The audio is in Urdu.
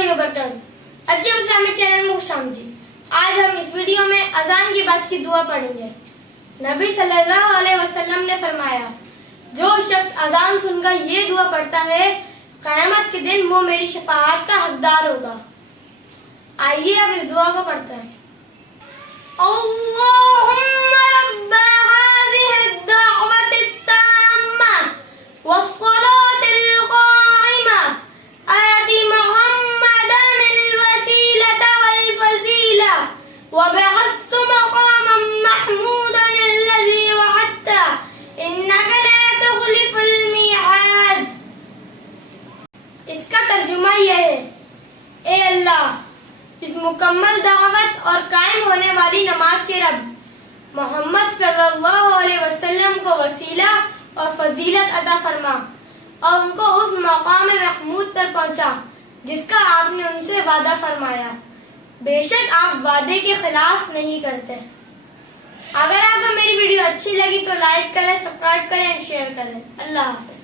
اللہ وبرکاتہ۔ اچھے اسلامک چینل میں خوش آمدید۔ آج ہم اس ویڈیو میں اذان کے بعد کی دعا پڑھیں گے۔ نبی صلی اللہ علیہ وسلم نے فرمایا، جو شخص اذان سن کر یہ دعا پڑھتا ہے قیامت کے دن وہ میری شفاعت کا حقدار ہوگا۔ آئیے اب اس دعا کو پڑھتے ہیں۔ اللہم رب هذه الدعوة التامة والصلاة القائمة آت محمدا الوسيلة والفضيلة وابعثه مقاما محمودا الذي وعدته إنك لا تخلف الميعاد۔ اس کا ترجمہ یہ ہے، اے اللہ، اس مکمل دعوت اور قائم ہونے والی نماز کے رب، محمد صلی اللہ علیہ وسلم کو وسیلہ اور فضیلت عطا فرما اور ان کو اس مقام محمود پر پہنچا جس کا آپ نے ان سے وعدہ فرمایا۔ بے شک آپ وعدے کے خلاف نہیں کرتے۔ اگر آپ کو میری ویڈیو اچھی لگی تو لائک کریں، سبسکرائب کریں اور شیئر کریں۔ اللہ حافظ۔